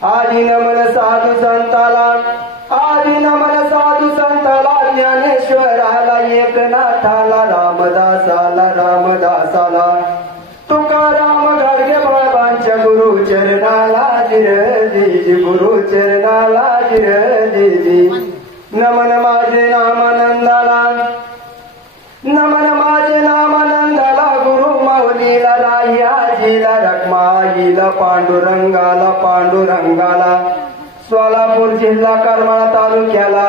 आदि नमन साधू संताला, आदि नमन साधू संताला, ज्ञानेश्वराला, एकनाथाला, रामदासाला, रामदासाला, तुकाराम गाडगे बाबांच्या गुरु चरणाला जिरजी, गुरु चरणाला जिरजी. नमन माझे नामानंदाला, नमन माझे नामानंदाला, गुरु माऊलीला, राह्याजीला, रखमाईला, पांडुरंगाला, पांडुरंगाला. सोलापूर जिल्हा करमाळा तालुक्याला,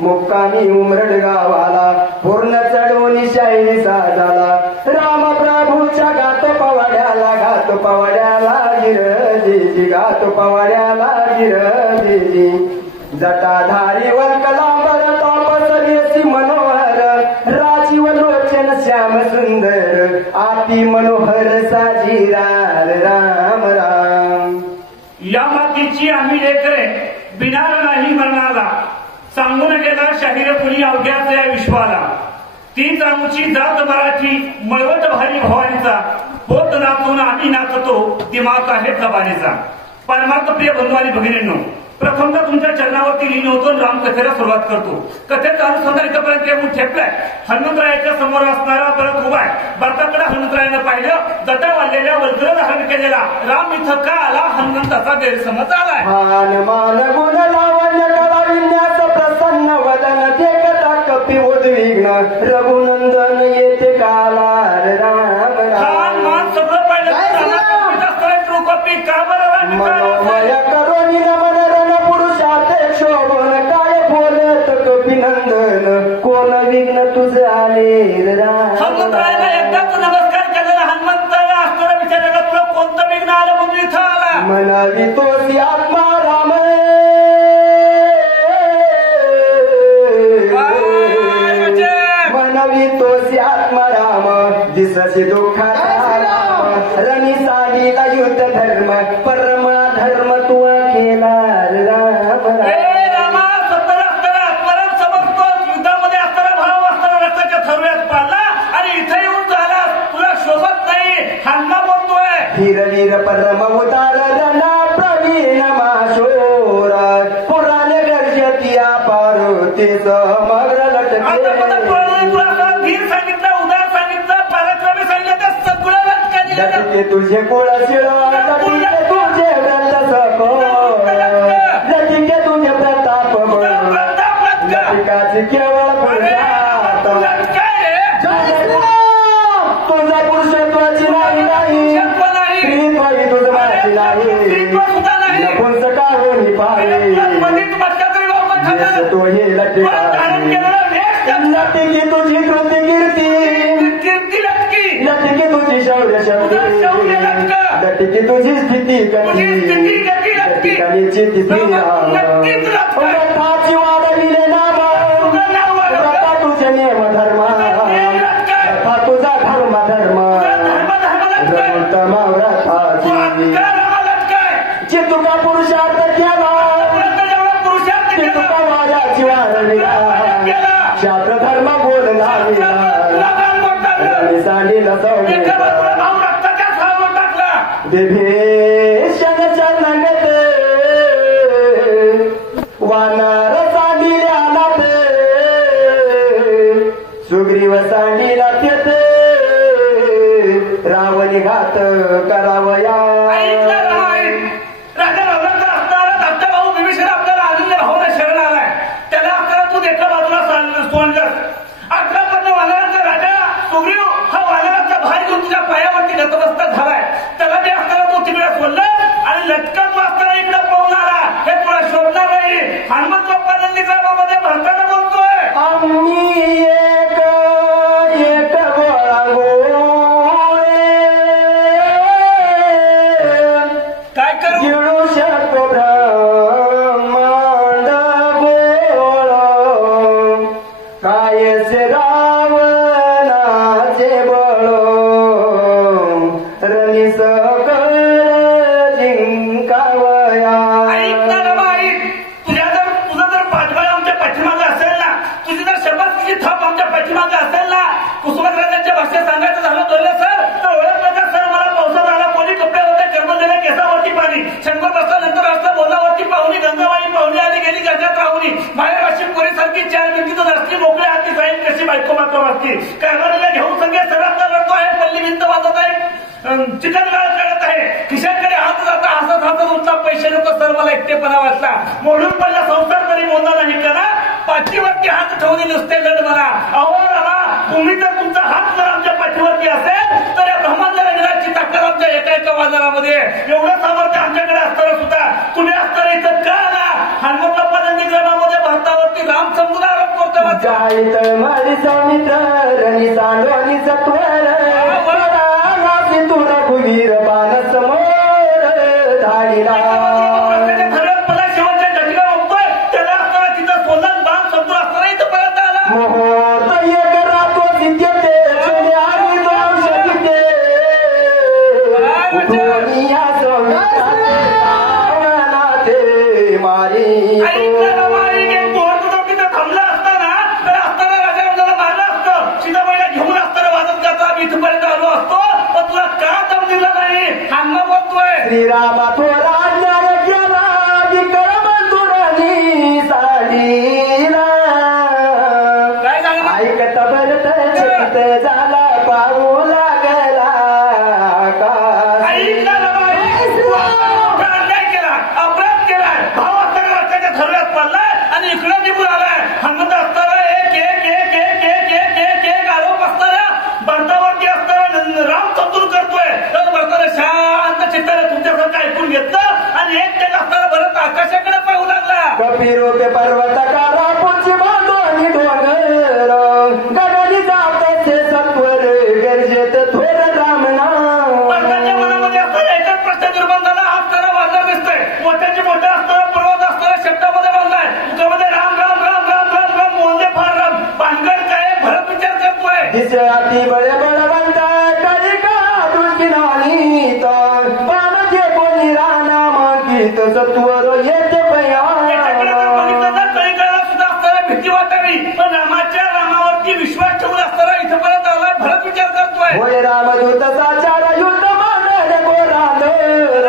मुक्कामी उमरड गावाला, पूर्ण चढवून शाही साजाला. रामप्रभूच्या गात पवाड्याला, गात पवाड्याला गिरजी, गात पवाड्याला गिरजी. जटाधारी वल्कलांबर तापसरेसी मनोहर, राजीव लोचन श्याम सुंदर, आपी मनोहर साजीरार. राम राम. या मातीची आम्ही लेकरे, बिनार नाही मरणाला, सांगून गेला शाहीर कुणी अवघ्याच या विश्वाला. तीच आमची जात मराठी, मळवट भारी भवानीचा, पोत नाचून आम्ही नाचतो, दिमाग आहे जबानीचा. परमार्थ प्रिय बंधू आणि भगिनींनो, प्रथमतः तुमच्या चरणावरती लीन होतो, रामकथेला सुरुवात करतो. कथेचा अनुसंधान इथपर्यंत येऊन ठेपलाय. हनुमंतरायाच्या समोर असणारा परत उभा आहे. भरताकडे हनुमंतरायानं पाहिलं, जटा वाढलेल्या वल्गल धारण केलेला राम इथं का आला, हनुमंताचा गैरसमज आलाय. मान गुण लावण्य कला विन्यास, प्रसन्न वदन देखता कपी उद्विग्न, रघुनंदन येते काला. राम राम. मान सगळं पाहिलं, कपी का बरं मनोमय करोनी नमन रण पुरुषाते शोभन, काय बोलत कपिनंदन, कोण विघ्न तुझ आले. हनुमंतरायाने एकदाच नमस्कार केलेला. हनुमंताला असताना विचारलं, तुला कोणतं विघ्न आलं म्हणून इथं आला. म्हणावी तोसी आत्मा राम, म्हणावी तोसी आत्मा राम, दिसशी दुःखात रणी साडीला युद्ध धर्म, परम धर्म तू केला. राम रामा, सत्तर असताना परम समजतो, युद्धामध्ये असताना भाव असताना रक्ताच्या थरव्यात पाडला आणि इथे येऊन झाला, तुला शोभत नाही. हनुमा बोलतोय, वीर परम उदार रणा प्रवीण माशोर, पुराण गर्जतिया पार्वतीच मग्र धीर सांगितलं, उदार सांगितलं, पराक्रमी सांगितलं, सगळं लटके तुझे कुळ शिळ, लटके तुझे व्रत सखो, लटके तुझे प्रताप बळ, लटकाची केवळ पुरुषार्थ, तुझा पुरुषत्वाची नाही नाही, स्त्रीत्वही तुझ माझी नाही, नपुंसका होणी पाहे, तोही लटकाची, लटकी तुझी कृती कीर्ती, लटकी तुझी शौर्य शक्ती, लटकी तुझी स्थिती गती, लटकाची स्थिती रथाची वाढविले नाम, रथा तुझे नेम धर्म, रथा तुझा धर्म धर्म, रघुत्तम रथाची, चितुका पुरुषार्थ केला, चितुका वाऱ्याची वाढविला, शास्त्र धर्म बोलला सांडीला विभीषण शरणते, वानर सांडीला नाते, सुग्रीव सांडीला येते, रावणी घात करावया. पायावरती नतमस्तक झालाय, त्याला ते असताना तो तिकडे सोडलं आणि लटकत वाचताना इकडे पाहून आला. हे तुला शोधणार नाही. हनुमंत बाप्पा नंदीग्रामामध्ये भरताना बोलतोय, आम्ही एक एक गोळा गोळे काय करू, गिळू शकतो ब्रह्मांड गोळ, काय से रावणाचे बळ, रणी सकळ जिंकावया. तुझं जर पाठबळ आमच्या पाठीमागे असेल ना, तुझी जर शपथची थाप आमच्या पाठीमागे असेल ना, कुसुमाग्रजांच्या भाषेत सांगायचं झालं बोलले सर, तर ओळख नका सर, मला पावसात आला, कोणी कपडे होते, जन्मलेल्या केसावरती पाणी, शंकर बायको मात्र वाचते कारभारीला घेऊन सगळे सरांना रडतो आहे पल्ली भिंत वाजत आहे चिकन लाल करत आहे खिशाकडे हात जाता हसत हसत उठला पैसे नको सर्वाला एकटेपणा वाचला मोडून पडला संसार तरी मोडला नाही करा पाठीवरती हात ठेवले नुसते लढ म्हणा अहो रामा तुम्ही जर तुमचा हात जर आमच्या पाठीवरती असेल तर या ब्रह्मांड रंगराची ताकद आमच्या एका एका बाजारामध्ये एवढं सामर्थ्य आमच्याकडे असताना सुद्धा तुम्ही असताना इथं का आला हनुमंतप्पा नंदी ग्रामामध्ये भारतावरती राम समजून आरोप करतो मारी सौमित्र रणी सांडोनी सत्वर तुला कुवीर बाण समोर धाडीला मला शेवटच्या झटका बघतोय त्याला असताना तिथं सोलन बाण समोर असताना इथं परत आला मोहोत एक रातो सिद्धते सोने आणि दोन शक्तीते दुनिया सौमित्राते मारी थांबला असताना तर असताना राजा मारला असतं सीताबाईला घेऊन असताना वाजत करता मी इथपर्यंत आलो असतो पण तुला का दम दिला नाही हांगा बोलतोय श्रीरामा थोरा ज्ञान केला विक्रम तुरणी साडीला काय झालं ऐकत भरत चित झाला पाहू लागला का अन्याय केला अपराध केलाय भाव असताना रस्त्याच्या ठरव्यात पडलाय आणि इकडे निघून आलाय हनुमंत असताना एक आरोप असताना भारतावरती असताना राम चतुर करतोय तर भरताना शांत चित्ताने तुमच्यासारखं ऐकून घेतलं आणि एक त्याला असताना भरत आकाशाकडे पाहू लागला कपिरोपे पर्वत कारा पुची बांधोनी डोंगर गगनी जात से सत्वर गरजेत थोर रामना भरताच्या मनामध्ये असताना एकच प्रश्न निर्माण झाला हा असताना वाजणार दिसतोय मोठ्याची मोठा असताना पर्वत असताना शब्दामध्ये बांधलाय मुखामध्ये राम राम राम राम राम राम मोंदे फार राम भानगड काय भरत विचार करतोय दिसे अति बळे बळवंत कधी का दुर्गिनानी तर बाणचे कोणी राणा मागित सत्वर येते त्याच्याकडे जर बघितलं तर कलिकाला सुद्धा असताना भीती वाटावी पण रामावरती विश्वास ठेवून असताना इथपर्यंत आला भरत विचार करतोय होय रामदूत साचार युद्ध मांडले गोरांधर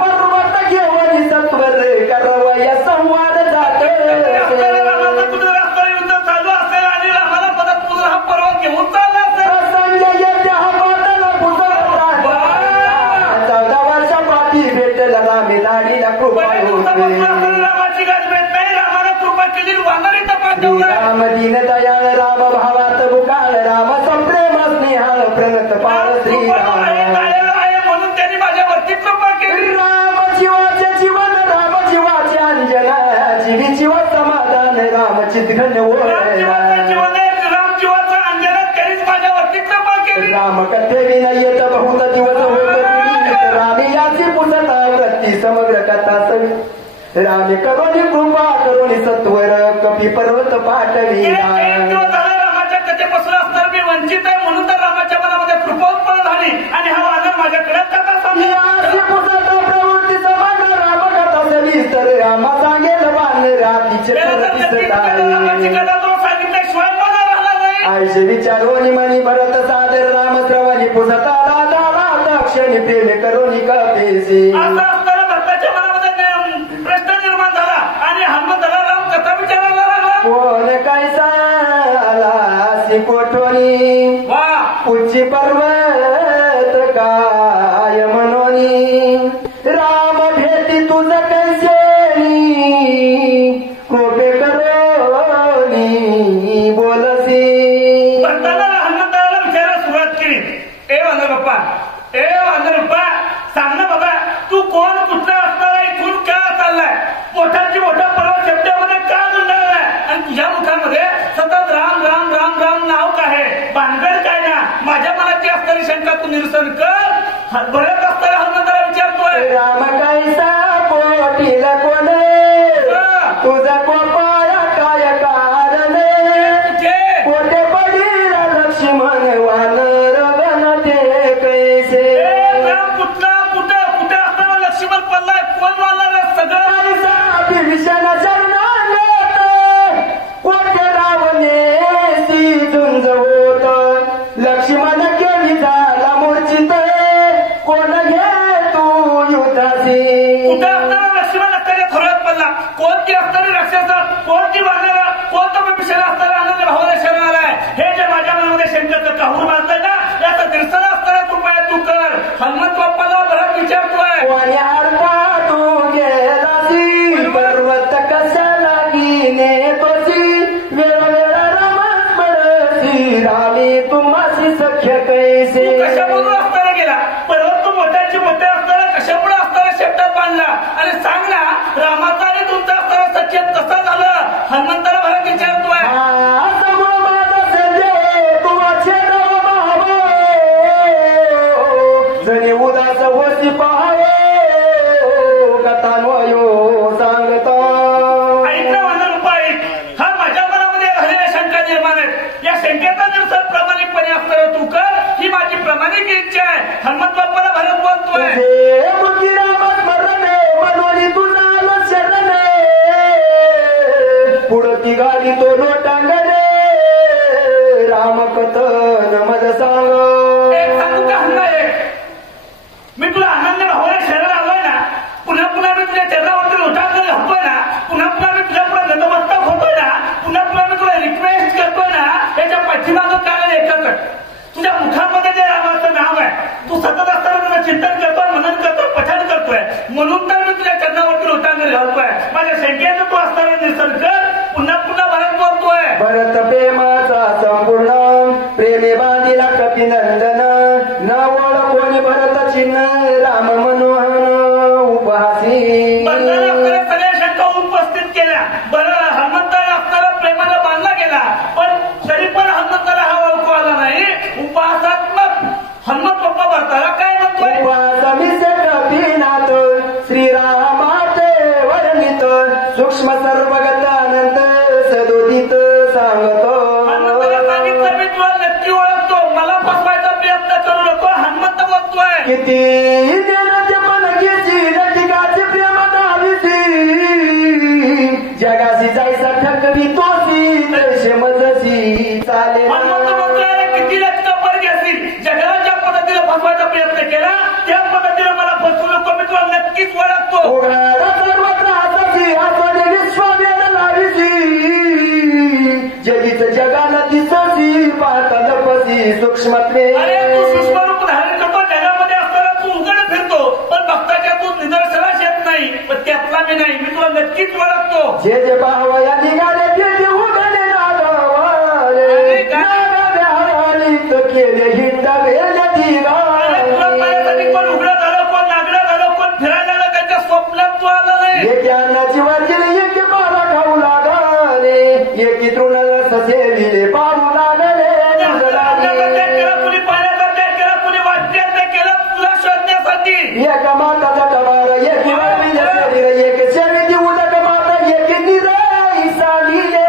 पर्वत घेऊन सत्वर करवय संवाद जात रामाचं कुठे रस्त्यावर युद्ध चालू असेल आणि रामाला मदत पुढे हा पर्वत घेऊन चालला असेल संजय येते हा पाताला पुजला 14 वर्षापाठी भेटला रामी लाडीला कृपा रामाची गाठ भेट नाही रामाला कृपा केली वानरी तपास राम दीन दयाळ राम भावात बुकाळ राम संप्रेम स्नेहाळ प्रणत पाळ श्रीराम म्हणून त्यांनी माझ्यावरती कृपा केली राम जीवाचे जीवन राम जीवाचे अंजन जीवी जीवा समाधान राम चितघन राम जीवाचा अंजनात त्यांनीच माझ्यावरती कृपा केली राम कथे विनयत बहुत दिवस होत रामी याची पुसता वृत्ती समग्र कथा सवी रामी करोनी कृपा करोनी सत्वर कपी पर्वत पाठवी रामाच्या कथेपासून असणार मी वंचित आहे म्हणून तर रामाच्या मनामध्ये कृपा उत्पन्न झाली आणि हा वानर माझ्याकडे कथा पुसता प्रवृत्ती समग्र राम कथा सविस्तर रामा सांगेल वानरा तिचे रामाची कथा तो सांगितल्याशिवाय मला राहणार नाही आयशे विचारोनी मणी भरत सादर राम श्रवणी पुसताला झाला दक्षिणी प्रेम करोनी कपेसी असं असताना भक्ताच्या मनामध्ये प्रश्न निर्माण झाला आणि हनुमंताला राम कथा विचारायला लागला कोण काय साला कोठोनी वा उच्ची पर्वत काय मनोनी राम भेटी तुझ कैसेनी कोपे करोनी बोलसी भक्ताला हनुमंताला विचारायला सुरुवात केली ए वानरप्पा सांग ना बाबा तू कोण कुठला असणारा इथून का चाललाय मोठाची मोठा पर्वत शब्दामध्ये का गुंडाळलाय आणि तुझ्या मुखामध्ये सतत राम राम राम राम नाव काय भानगड काय ना माझ्या मनाची असणारी शंका तू निरसन कर बरंच असताना हनुमंताला विचारतोय राम कैसा कोटीला कोण तुझा कोपाया काय कारण कोठे पडील लक्ष्मण वानर बनते कैसे कुठला कुठे असताना लक्ष्मण पडलाय कोण वानर सगळं विषण शरण कोठे रावणे सी झुंज होत लक्ष्मण केली झाला मूर्छित कोण घे तू युद्धासी कुठे असताना लक्ष्मण असताना थोड्यात पडला कोणती असणारी राक्षस कोणती वानर कोणतं विषय असताना आनंद भावाला शरण आलाय हे आणि सांग ना रामाचा आणि तुमचा असताना सख्य कसा झालं हनुमंताला भरत विचारतोय. जणी उदास होती पाहावे कथान्वयो सांगता. ऐकलं म्हणा रुपाई हा माझ्या मनामध्ये झालेल्या शंका निर्माण आहेत. या शंकेचा जर प्रामाणिकपणे असणार तू कर ही माझी प्रामाणिक इच्छा आहे. हनुमंत बाप्पाला भरत बोलतोय मनोनी तुझा शरण पुढती गाडी तो लोटांगणे रामकथन मज सांग. सांगू का हल्ला मी तुला आनंद भावाला शरण आलोय ना पुन्हा पुन्हा मी तुझ्या चरणावरती लोटांगणे होतोय ना पुन्हा पुन्हा मी तुझ्या पुढे नतमस्तक होतोय ना पुन्हा पुन्हा मी तुला रिक्वेस्ट करतोय ना याच्या पाठीमागं कारण एकच आहे. तुझ्या मुखामध्ये जे रामाचं नाव आहे तू सतत असताना तुझं चिंतन करतोय मनन करतोय पठण करतोय म्हणून तर मी तुझ्या चरणावरती लोटांगणे घालतोय. माझ्या शंकेचं तू असताना निसर्ग कर पुन्हा पुन्हा भरत बोलतोय. भरत प्रेमाचा संपूर्ण प्रेमे बांधिला कपिनंदन न ओळ कोणी भरत चिन्ह राम मनोहर उपहासी. सगळ्या शंका उपस्थित केल्या. बरं हनुमंताला असताना प्रेमाला बांधला गेला पण तरी पण हनुमंताला हा ओळखू आला नाही. उपहासात्मक हनुमंत बाप्पा भरताला काय म्हणतोय उपहासमिसे कपिनाथ श्रीरामाते वर्णित सूक्ष्म सर्वगत अनंत सदोदित सांगतो. हनुमंताला सांगितलं मी तुला नक्की ओळखतो मला फसवायचा प्रयत्न करू नको. हनुमंत बोलतोय किती देण्याचे मनगेची नटिकाचे प्रेम दाविसी जगाशी जायचा ठकवी तोसी तैसे मजसी चालेल. हनुमंत बोलतोय किती लटका पर घेतील जगाला ज्या पद्धतीने फसवायचा प्रयत्न केला त्या पद्धतीने मला फसवू नको मी तुला नक्कीच ओळखतो. सर्वत्र हाताची आपण विश्ववेद लाविसी जगीच जगाला दिससी पाहता लपसी सूक्ष्मत्वे. अरे तू सूक्ष्म रूप धारण करतो जगामध्ये असताना तू उघड फिरतो पण भक्ताच्या तू निदर्शनास येत नाही पण त्यातला मी नाही मी तुला नक्कीच ओळखतो. जे जे पाहवया निघाले ते उघडे नागवाले केले हिंडवे तुला माझ्यासाठी कोण उघडं झालं कोण नागडं झालं कोण फिरायला झालं त्यांच्या स्वप्नात तू आला नाही. एकी अन्नाची वाजली एकी बारा खाऊ लागले एकी तृण रस सेविले पाहू लागले. कुणी पाण्याचा त्याग केला कुणी वाद्याचा केला तुला शोधण्यासाठी. एका माताचा टबार एकी वळविले शरीर एक शरीर उदक माता एकी निराई सालिले.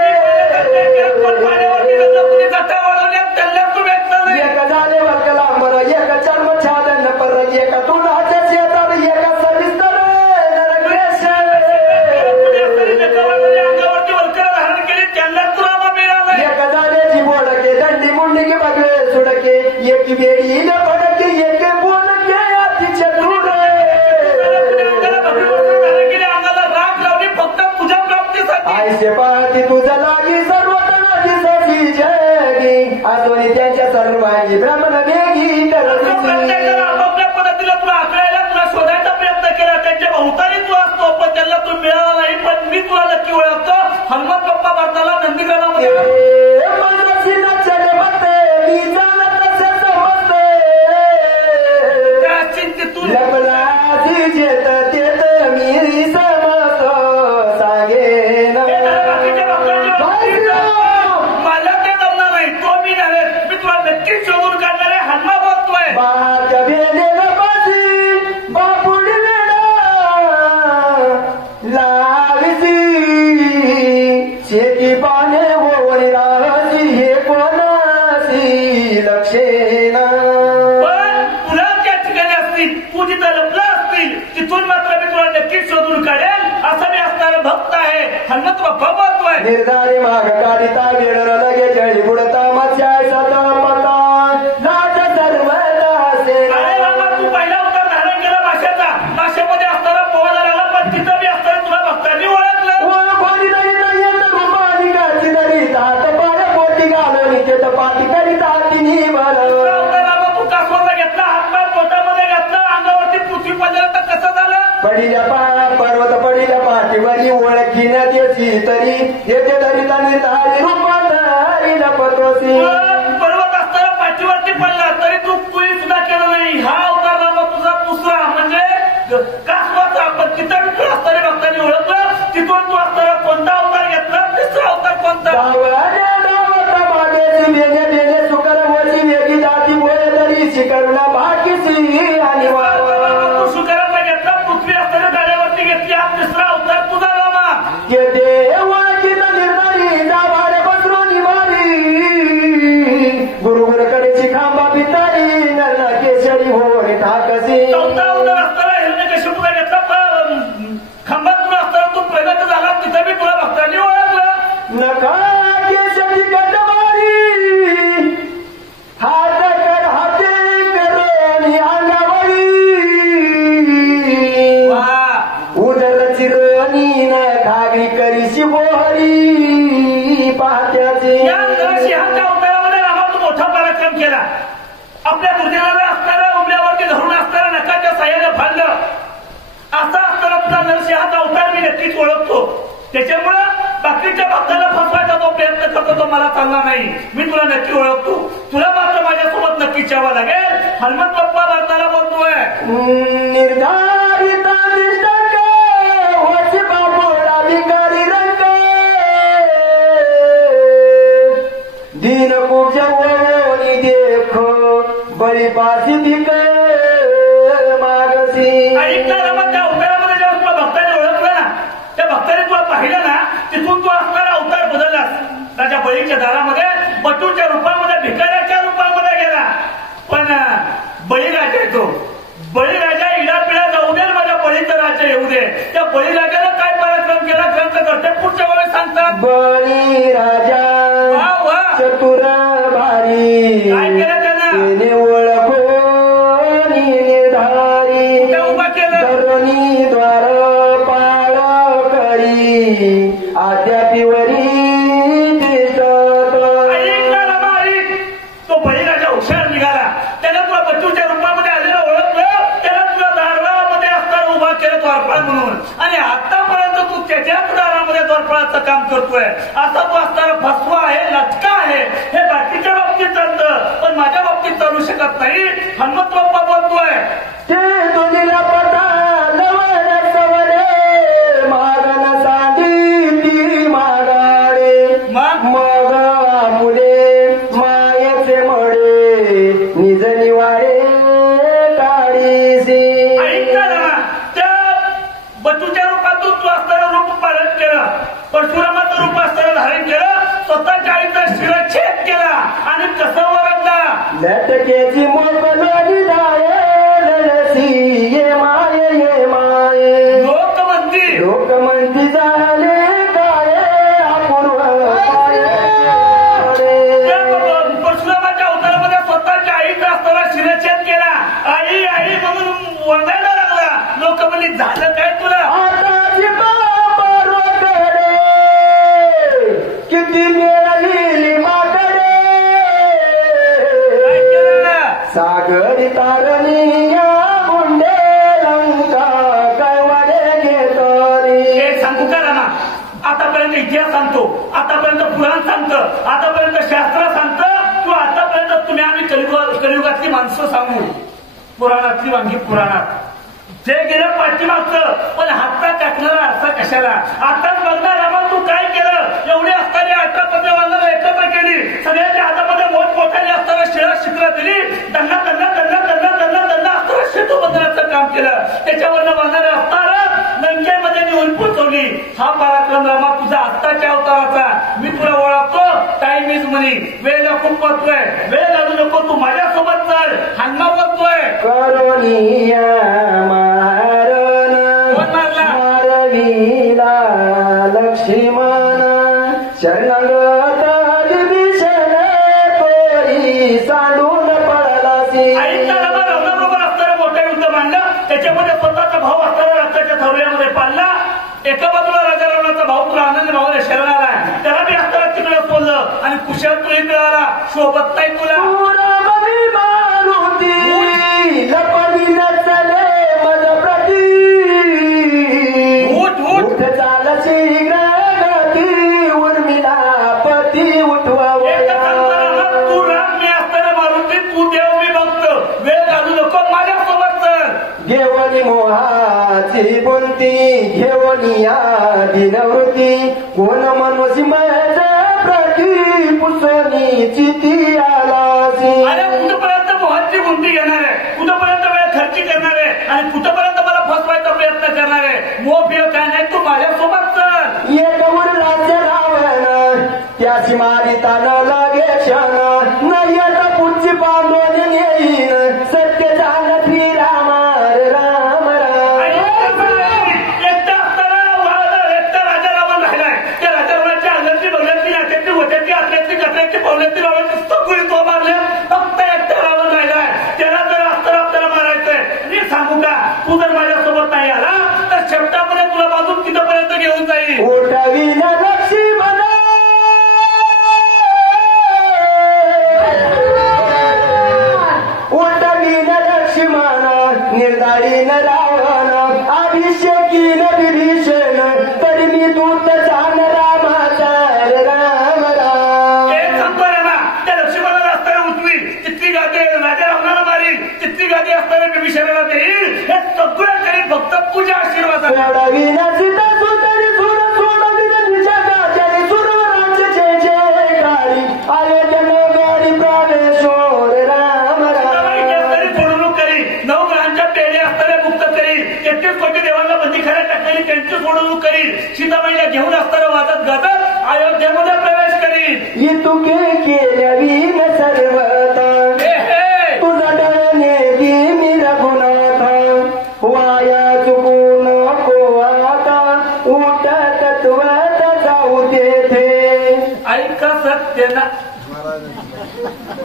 पाण्यावरती जगलं कुणी जटा वळवल्यात त्यांना तू भेटला नाही. एका झाले वर्ग लांबर एका चर्म छादन पर एका तुलाच्या शेतात एका सविस्तर अंगावरती वल्कर धारण केली त्यांना तुला मिळाला. एका झाल्याची बोडके दंडी मुंडकी बगळे सुडके एकी वेळी फडके एके बोलके अति चतुर. अंगाला राग लावली फक्त तुझ्या प्राप्तीसाठी. आयसे पाहती तुझा लागी सर्वत्र दिसती जगी आजोनी त्यांच्या सर्वांगी ब्राह्मण वेगी आपापल्या पद्धतीला तुला आकडायला तुला शोधायचा प्रयत्न केला त्यांच्या भोवताली तू असतो पण त्यांना तू मिळाला नाही पण मी तुला नक्की ओळखतो. हनुमंत बाप्पा भारताला नंदीग्रामामध्ये चिंतितून जेत तेत मी समज सांगेन. मला ते जमणार नाही तो मी नव्हे मी तुला नक्कीच शोधून काढणार आहे. हनुमा बोलतोय बाच्या भेलेला बाजी बापुडी लाविसी शेती पाने होवणी राहसी हे कोणासी लक्षेना. पण तुला त्या ठिकाणी असतील तू जिथं लपला असतील तिथून मात्र मी तुला नक्कीच शोधून काढेल असं मी असणारा भक्त आहे. हनुमंत बाप्पा बोलतोय निर्धारी माग काढिता वेळ लगे जळी बुडता मत्स्याय सतपता नाच सर्व दासे. अरे बाबा तू पहिला उतार धारण केला माशाचा माशामध्ये असताना पोहायला लागला पण तिथं मी असताना तुला भक्तांनी ओळखलं. ओळखोनी नाही येत रुपानी गाची दरी तात पाय पोटी घालून ते पाठी करीत हातीनी बल. बाबा तू कासवाला घेतला हातपाय पोटामध्ये घातला अंगावरती पृथ्वी पडलं तर कसं झालं. पडिल्या पर्वत पडिल्या पाठीवरी ओळखी न देशी तरी येते तरी त्यांनी तारी रूपात हरिला पत्रोसी. पर्वत असताना पाठीवरती पडला तरी तू कुणी सुद्धा केलं नाही. हा अवतार तुझा दुसरा म्हणजे कासवाचा पण तिथं केला. आपल्या दुर्दैवाला असणारा उमल्यावरती धरून असणारा नकाच्या साह्याने फाडलं. असा असताना तुझा नरसिंहाचा अवतार मी नक्कीच ओळखतो. त्याच्यामुळं बाकीच्या भक्ताला फसवायचा जो प्रयत्न करतो तो मला चालणार नाही. मी तुला नक्की ओळखतो. तुला मात्र माझ्यासोबत नक्कीच यावं लागेल. हनुमंत बाप्पा भारताला बोलतोय. निर्धारित होती बापोळा भिकारी रंग दीन खूप जवळी देखो बळी पासी भिक मागसी. ऐकणार मग त्या अवतारामध्ये जेव्हा तुला भक्ताने ओळखलं ना, त्या भक्ताने तुला पाहिलं ना, तिथून तू असणारा अवतार बदललास. त्याच्या बळीच्या दारामध्ये बटूच्या रूपामध्ये भिकाऱ्याच्या रूपामध्ये गेला. पण बळीराजा येतो. बळीराजा इडापिडा जाऊ दे, माझ्या बळीचं राज्य येऊ दे. त्या बळीराजाला काय पराक्रम केला ग्रंथ करते पुढच्या वेळेस सांगतात. बळीराजा चतुर भारी काय केलं त्यानं? ओळखो निर्धारी उभा केलं. धरणी द्वार पाळ करी आद्यापीवरी तो बळीराजा हुशार निघाला. त्याला तुला बच्चूच्या रूपामध्ये आलेलं ओळखलं. त्याला तुला दारामध्ये असताना उभा केलं द्वारपाळ म्हणून. आणि आतापर्यंत तू त्याच्याच दारामध्ये द्वारपाळाचं काम करतोय. असा तो असताना फसवा आहे, लटका आहे. हे बाकीच्या बाबतीत चालतं, पण माझ्या बाबतीत चालू शकत नाही. हनुमंत बाप्पा बोलतोय. ते दोन्हीला पता नवरे सवरे मागन सांडी ती मागाडे मग मुले मायेचे मळे निज निवाडे काढीसी. त्या बटूच्या रूपातून तू असताना रूप पालन केलं. परशुरामाचं रूप असताना धारण केलं. स्वतःच्या आईचा शिरच्छेद केला आणि कसं ओरडला. लटकेची मोकलोनी जाये ये माये ये माये लोकमंती झाले काय अपूर्व. परशुरामाच्या अवतारामध्ये स्वतःच्या आईचा असताना शिरच्छेद केला. आई आई म्हणून वरडायला लागला. लोक म्हणजे झालं काय तुला. किती मिळाली माकडे सागरी तारणी गुंडे लंका कैवाडे घेतली. हे सांगू का रामा, आतापर्यंत इतिहास सांगतो, आतापर्यंत पुराण सांगतं, आतापर्यंत शास्त्र सांगतं. तू आतापर्यंत तुम्ही आम्ही कलियुगातली माणसं सांगू. पुराणातली वांगी पुराणात जे गेलं पाठीमागचं, पण हातचा टाकणारा अर्थ कशाला. आताच बघणार रामा तू काय केलं. एवढी असताना 18-15 वाजता एकत्र केली. सगळ्यांच्या हातामध्ये मोठमोठ्याने असताना शिळा शिकला दिली. त्यांना असताना शेतू बंधनाचं काम केलं. त्याच्यावरनं बांधणारे असताना लंकेमध्ये नेऊन पोचवली. हा पराक्रम रामा तुझा आत्ताच्या अवताराचा. मी तुला ओळखतो. टाइम इज मनी. वेळेला खूप महत्व आहे. वेळ लागू नको. तू माझ्यासोबत चाल. हन्मा बोलतोय. करोनिया मारवीला लक्ष्मण शरणागत विभीषण कोरी सांडून पडलासी. रवणाबरोबर असणारं मोठं युद्ध मांडलं. त्याच्यामध्ये स्वतःचा भाऊ असताना रक्ताच्या थवऱ्यामध्ये पाडला. एका बाजूला राजा रावणाचा भाऊ तुला आनंद भाऊने शरण आलाय. त्याला बी असताना तिकडे बोललं आणि कुशाल तू इकडे आला. शोभत नाही तुला. लपणी नचले मज प्रती उठ चाल शीघ्र गती उर्मिला पती उठवा. तू राम मी असताना मारुती, तू देव मी भक्त. वेळ घालू नको. माझ्यासोबत चल. घेवनी मोहाची बुंती घेवनी या दिनवृत्ती कोण मनोसी मज प्रती पुसनी चिती आलासी. कुठपर्यंत मोहाची बुंती घेणार आहे. कुठपर्यंत वेळ खर्ची करणार आहे आणि कुठपर्यंत मला फसवायचा प्रयत्न करणार आहे. मोह फिर काय नाही. तू माझ्यासोबत चल. ये गौर राज्य रावण त्याची मारिता न लागे क्षण न येत पुढची पांडवनी येईन सत्य जाण श्री राम राम राम. एकटा असताना एकटा राजा रावण राहिलाय. त्या राजा रावणाच्या अंगातली बघण्यातली नाट्यातली होत्याची आत्यातली कथल्यातली पाहुण्यातली रावणाची सगळी तो मारल्या. फक्त एकटा रावण राहिलाय. त्याला जर असताना आपल्याला मारायचंय. मी सांगू का, तू जर माझ्यासोबत नाही आला तर शेपटामध्ये तुला बाजून तिथपर्यंत घेऊन जाईल. उठवी न लक्ष्मण तुझ्या आशीर्वादाने रडविना सीता सुंदरी सुर सोडविना जगाच्याने सुरवरांचे जय जयकारी अयोध्या नगरी प्राणेश्वर राम राम सोडवणूक करी 9 ग्रहांच्या पेढे असताना मुक्त करील 33 कोटी देवांना बंदीखान्यात टाकलेली त्यांची सोडवणूक करील सीताबाईला घेऊन असताना वादत गाजत अयोध्येमध्ये प्रवेश करील ही तुके केल्या विन सर्वता तुझा डरणे दी मी रघुनाथ वाया चुकू नको आता उठ तत्वत जाऊ तेथे ऐका सत्य ना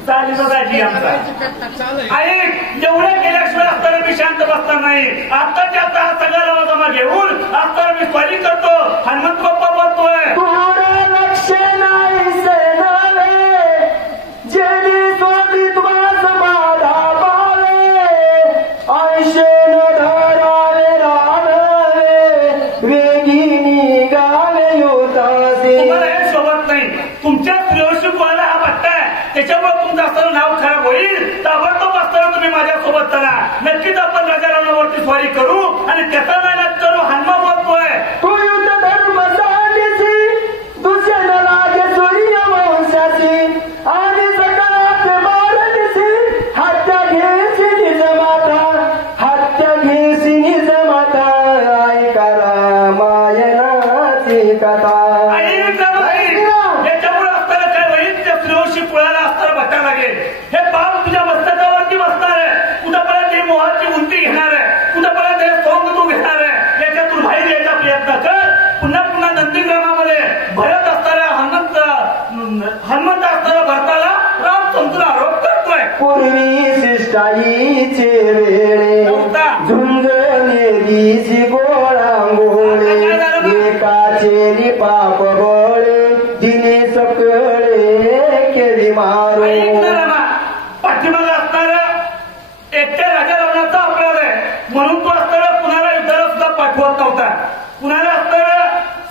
चाली बघायची आमचा ऐक एवढ्या केल्याशिवाय असताना मी शांत बसणार नाही आत्ताच्या आता हा सगळा जमा घेऊन असताना मी स्वारी करतो हनुमंत बाप्पा बोलतोय लक्ष नाही सेनावे जेणे स्वामी तुम्हास माझा बाळे ऐशेन धरावे राधावे वेगिनी गावे युतासी तुम्हाला हे सोबत नाही तुमच्या प्रियशी कोणाला हा पट्टा आहे त्याच्यामुळे तुमचं असताना नाव खराब होईल ताबडतोब असताना तुम्ही माझ्यासोबत चला नक्कीच आपण राजा रावणावरती स्वारी करू आणि त्याचा नायनाट करू हनुमान बोलतोय तू युद्ध धर्म साधीसी दुसऱ्याला लागे सूर्य वंशाची आणि सकाळात मारतीसी हत्या घेसी निज माता हत्या घेसी निज माता ऐका रामायणाची कथा याच्यामुळे असताना काय होईल त्या प्रियशी कुळाला असताना भट्टा लागेल हे पाप तुझ्या मस्तकावरती बसणार आहे कुठंपर्यंत ही मोहाची उंची घेणार आहे कुठंपर्यंत हे सोंग तू घेणार आहे याच्यातून बाहेर यायचा प्रयत्न कर पुन्हा पुन्हा नंदीग्रामामध्ये भरत असताना हनुमंत असताना भरताला राम संतून आरोप करतोय पूर्वी शिष्टाईचे वेळे झुंजनेरीची गोळांगोळे एकाचे पाप बळे दिने सकळे केली मारो पाठीमागे असणारा एकट्या राजा रावणाचा अपराध आहे म्हणून तो असताना कुणाला युद्धाला सुद्धा पाठवत नव्हता कुणाला असताना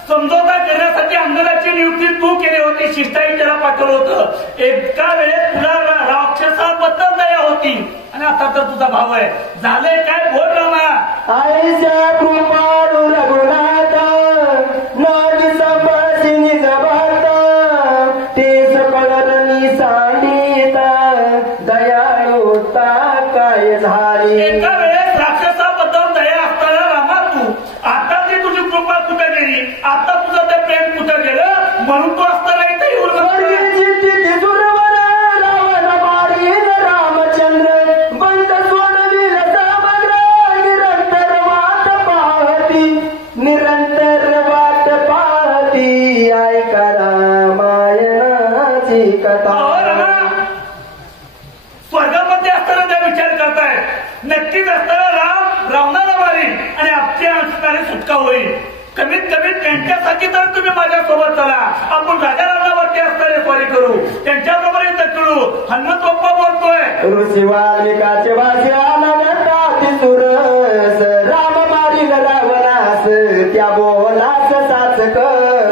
समजोता करण्यासाठी अंगदाची नियुक्ती तू केली होती शिष्टाई त्याला पाठवलं होतं एका वेळेस तुला राक्षसाबद्दल दया होती आणि आता तर तुझा भाव आहे झालंय काय बोल रामा आईच्या कृपाळू रघुनाथा नागी संभाषी निज भक्ता तेच कळरणी सांडिता दयाळुता काय झाली एका वेळेस राक्षसाबद्दल दया असताना रामा तू आता ती तुझी कृपा कुठे गेली आता तुझं ते प्रेम कुठे गेलं म्हणून तू असताना इथे येऊन रावण मारील रामचंद्र बंद सोडविल समग्र निरंतर वाट पाहती ऐका रामायणाची कथा स्वर्गामध्ये असताना त्या विचार करताय नक्कीच असताना राम रावणाला मारील आणि आपल्या असणारी सुटका होईल कमीत कमी त्यांच्यासाठी तर तुम्ही माझ्यासोबत चला आपण राजा रावणावरती असणारे स्वारी करू त्यांच्याबरोबर युद्ध करू हनुमंत बाप्पा बोलतोय ऋषी वाल्मिकाचे भाषे आला सुरस राम मारील रावणास त्या बोलास साच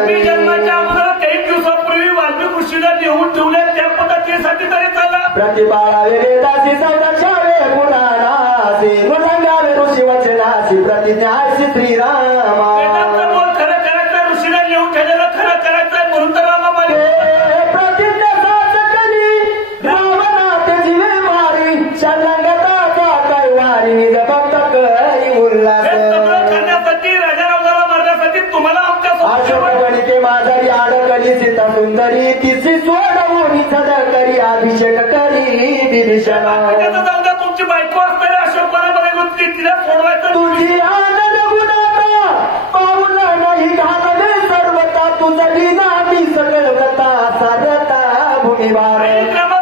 मी जन्माच्या अगोदर 3 दिवसापूर्वी वाल्मिक ऋषीला लिहून ठेवले त्या पद्धतीसाठी तरी चला प्रतिपाळावे वेदासी संरक्षावे पुराणासी मृदंगावे ऋषी वचनासी प्रतिज्ञासी श्रीरामा बोल खरं करायचं ऋषीला लिहून ठेवलेलं खरं करायचं म्हणून तर रामा प्रतिज्ञा साच करी रामनाथ जीवे मारी शरणागताचा काय वारी निज भक्त करी उल्हास करण्यासाठी राजा रावणाला मारण्यासाठी तुम्हाला आशोकवणिके माझरी आडकली सीता सुंदरी तिची सोडवून करी अभिषेक करी विभीषणा तुमची बायको असताना अशोकपणामध्ये गुंतली तिला सोडवायचं तुझी आनंद गुणाता पाऊला नाही घालले सर्वता तुझा दिना मी सगळ व्रता सारता भूमिभार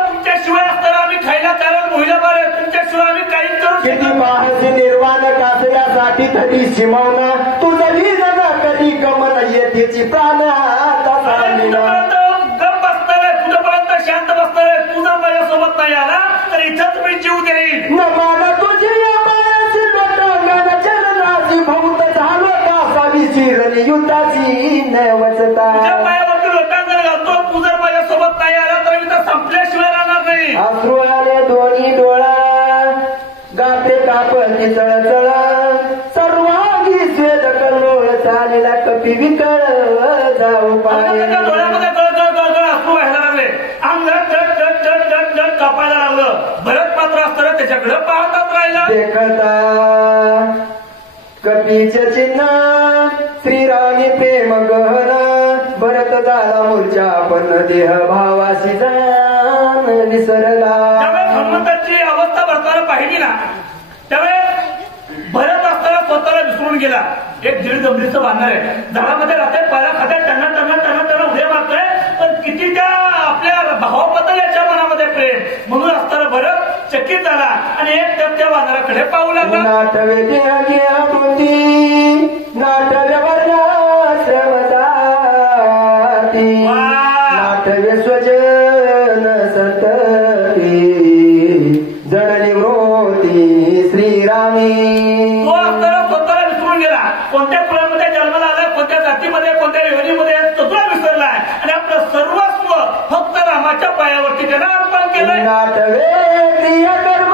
तुमच्याशिवाय असताना आम्ही खायला कारण महिला बारे तुमच्याशिवाय आम्ही काहीच करू किती पाहसी निर्वाण कासण्यासाठी तरी शिमवना तुझं लिहिलं ना कधी गमन येतेची प्राण आता गप बसणार आहे कुठपर्यंत शांत बसणार आहे तुझा माझ्यासोबत नाही आला तर इथंच मी जीव देईल न मान तुझी पायाची लोटांगण चरणाची भौत झालो कासावी शिरणी युद्धाची न वचता तुझ्या पायावरती लोटांगण घालतो तू जर माझ्यासोबत नाही आला तर इथं संपल्याशिवाय राहणार नाही अश्रू आले दोन्ही डोळा गाते कापती चळचळ सर्वांगी झालेला कपी विकळ जाऊ पाय डोळ्यामध्ये गळ असू व्हायला लागले अंग चट कापायला लागलं. भरत मात्र असताना त्याच्याकडे पाहतात राहिला. देखता कपीचे चिन्ह श्रीरामी प्रेम गहन भरत झाला मूर्छा पण देह भावाशी जाण विसरला. त्यावेळेस हनुमंताची अवस्था भरताना पाहिली ना त्यावेळेस भरत असताना स्वतःला विसरून गेला. एक दीड गंभीरचं बांधणार आहे झाडामध्ये राहते पाया खात्यात टना उद्या मारतोय पण किती त्या आपल्या भावाबद्दल याच्या मनामध्ये प्रेम म्हणून असताना भरत चकित झाला आणि एक त्या बांधाराकडे पाहू लागला. नाटवे देह आकृती नाटवे वर्णाश्रम जाती नाटवे स्वजन संतती जडली वृत्ती श्रीरामी. तो असताना स्वतःला विसरून गेला. कोणत्या कुळामध्ये जन्माला आलाय कोणत्या जातीमध्ये कोणत्या योनीमध्ये सगळं विसरलाय आणि आपलं सर्वस्व फक्त रामाच्या पायावरती त्यानं अर्पण केलंय. नाटवे क्रियाकर्म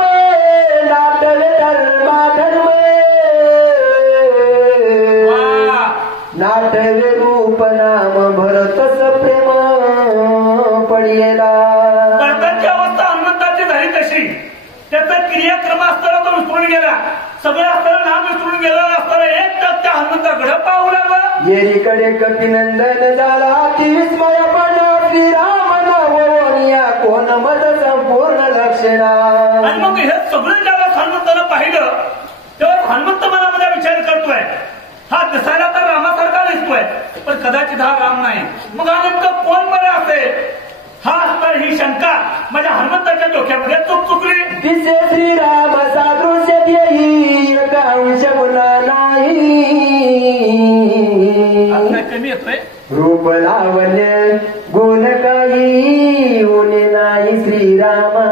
नाटवे धर्माधर्म नाटवे रूप नाम भरतस प्रेम पडलेला. भरताची अवस्था हनुमंताची झाली तशी त्याचा क्रियाक्रम असताना तो विसरून गेला. सगळं असताना नाम विसरून गेला असताना एक टक त्या हनुमंताकडे पाहू लागला. येरीकडे कपिनंदन झाला की विस्मयपण श्रीराम नवोनिया कोण मद संपूर्ण लक्षणा. आणि मग हे सगळं ज्यावेळेस हनुमंतानं पाहिलं तेव्हा हनुमंत मनामध्ये विचार करतोय हा दिसायला तर रामासारखा दिसतोय पण कदाचित हा राम नाही. मग हा नेमकं कोण बरं असेल हा असता ही शंका माझ्या हनुमंताच्या डोक्यामध्ये चुकली. दिसे श्रीराम सादृश्य देही एक अंश गुन्हा नाही कमी येतोय रूप लावण्य गुण काही उणे नाही श्रीरामा.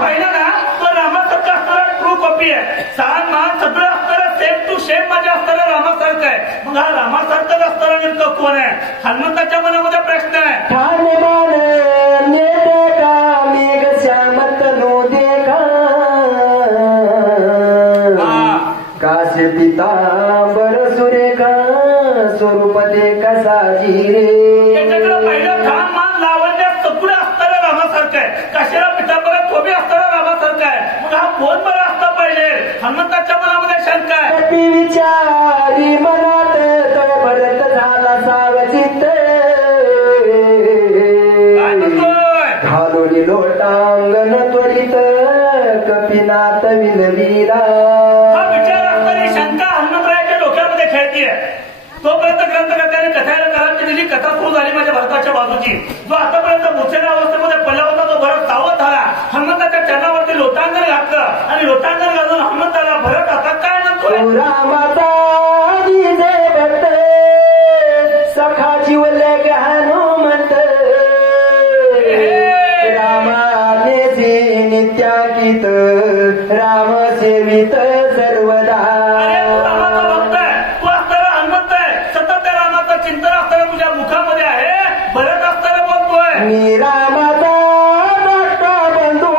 पाहिलं ना तो रामासारखा असणारा ट्रू कॉपी आहे. सान मान सगळं असणारं सेम टू सेम माझ्या असणारं रामासारखं आहे. मग हा रामासारखंच असणारा नेमकं कोण आहे हनुमंताच्या मनामध्ये प्रश्न आहे. ठाण मान नेते का मेघ श्यामत नो देखा कासे पितांबर सुरेखा स्वरूप देखा साजिरे. त्याच्याकडे पहिलं ठाण मान लावण्य सगळं असणारं रामासारखं आहे. काशीला पितांबरात तो बी असणारा रामासारखा आहे. मग हा कोण बरं असता पाहिजे हनुमंताच्या मनामध्ये शंका आहे. कपी विचारी मनात तो भरत झाला सावचित घालून लोटांगण त्वरित कपिनाथ विनवीला. हा विचार असणारी शंका हनुमंतरायाच्या डोक्यामध्ये खेळतीये. तोपर्यंत ग्रंथकर्त्याने कथाला काळाची दिली कथा सुरू झाली माझ्या भरताच्या बाजूची. जो आतापर्यंत मोठ्या अवस्थेमध्ये पडला होता तो भरत सावध झाला. हनुमंताच्या चरणावरती लोटांगण घातलं आणि लोटांगण घालून हनुमंताला भरत आता काय म्हणतोय रामाचा जे भक्त सखा जीवले हनुमंत रामाने नित्याकित राम सेवित सर्वदा. मुखामध्ये आहे भरत असताना बोलतोय मी रामाचा धाकटा बंधू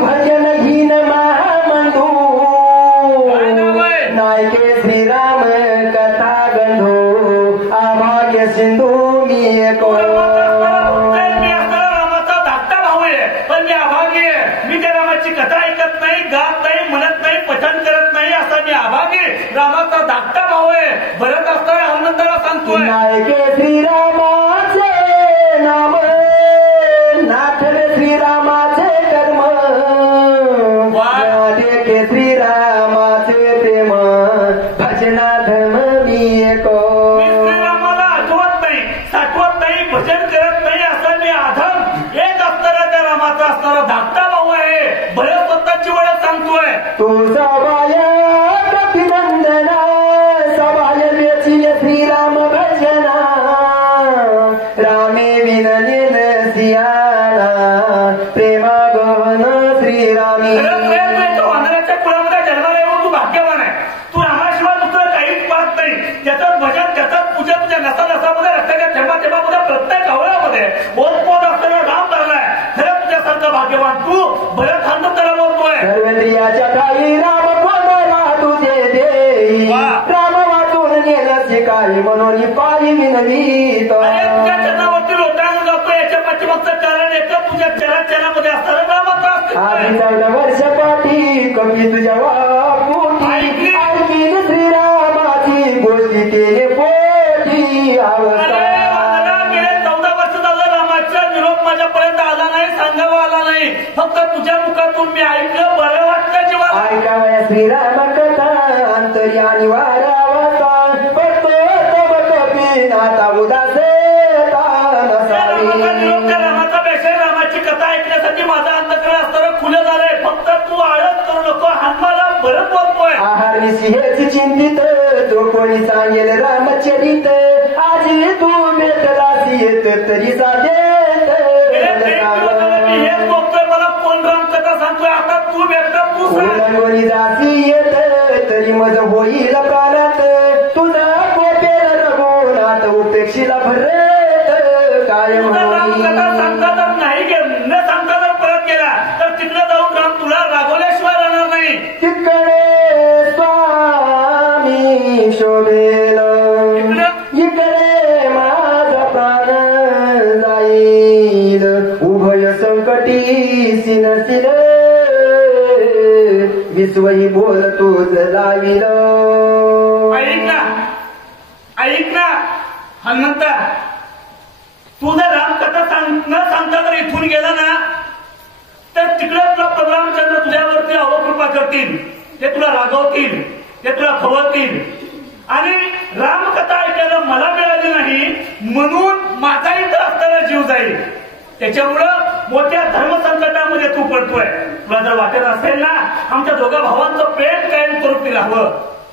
भजन हीन महाबंधू नायके श्रीराम कथा गंधू आभाग्य सिंधू मी एको. मी असताना रामाचा धाकटा भाऊ आहे पण मी अभागी आहे. मी त्या रामाची कथा ऐकत नाही गात नाही म्हणत नाही पठण करत नाही असा मी अभागी रामाचा धाकटा भाऊ आहे. भरत असताना हनुमंताला सांगतोय नायके श्रीरामाचे नाम नाथले श्रीरामाचे कर्म देखे श्रीरामाचे प्रेम भजना धर्म मी एको. मी श्रीरामाला आठवत नाही साठवत नाही भजन करत नाही असं मी आधम एक असणारा त्या रामाचा असणारा धाकटा भाऊ आहे. भरत स्वतःची ओळख सांगतोय तू सबाय कपिनंदना सबाय वेचिल श्रीराम भजना रामे विनलेन सियाना प्रेमा गहन श्रीरामी. वानराच्या कुळामध्ये जन्माला येऊन तू भाग्यवान आहे. तू रामाशिवाय दुसरं काहीच पाहत नाही. त्याचं भजन त्याचाच पूजा तुझ्या नसामध्ये रक्ताच्या थेंबामध्ये प्रत्येक हवळ्यामध्ये ओतपोत असलेला राम धरलाय. खरं तुझ्यासारखं भाग्यवान तू भरत हनुमंताला बोलतोय सर्वेंद्रियाच्या ठाई राम कोणाला तुझे राम वाचून नेल्याचे काही म्हणून पायी विनवीत. तुझ्या चरणावरती लोटांना जातो याच्या पाठीमागचं कारण येतं तुझ्या चरणामध्ये असणारं रामाचं आधी 14 वर्ष पाठी कवी तुझ्या वापोटी ऐकली श्रीरामाची गोष्टी केले पोटी अवस्था. गेले 14 वर्ष झालं रामाचा निरोप माझ्यापर्यंत आला नाही, सांगावा आला नाही. फक्त तुझ्या मुखातून मी ऐकलं, बरं वाटतं जीवाला. ऐकावया श्रीराम कथा अंतरी आणि वारावता पडतो तब कपी नाता उदासे रामाचा पेक्षा रामाची कथा ऐकण्यासाठी माझं अंतकरण असताना खुलं झालंय. फक्त तू आळस करू नको, हनुमाला बरं बोलतोय. आहार सिंहाची चिंतित जो कोणी सांगेल रामचरित आजी तू भेटलासी येत तरी साधेत. मी हेच बघतोय, मला कोण रामकथा सांगतोय. आता तू भेट तू कोणी जाती येत तरी मज होईल प्राणात तुझा कोपेल रघुनाथ उपेक्षीला भरत काय रामकथा सांगता जर नाही न सांगता जर परत गेला तर तिकडे जाऊन राम तुला रागवल्याशिवाय राहणार नाही. तिकडे स्वामी शोभेल इकडे माझा प्राण जाईल उभय संकटी सिनसिल विश्वही बोल तूच लाविल. ऐक ना हनुमंता, तू जर रामकथा न सांगता जर इथून गेला ना तर तिकडे तुला रामचंद्र तुझ्यावरती अवकृपा करतील, ते तुला रागवतील, ते तुला खवळतील. आणि रामकथा ऐकायला मला मिळाली नाही म्हणून माझा इथं असताना जीव जाईल. त्याच्यामुळं मोठ्या धर्मसंकटामध्ये तू पडतोय. तुला जर वाटत असेल ना आमच्या दोघा भावांचं प्रेम कायम स्वरूपी राहावं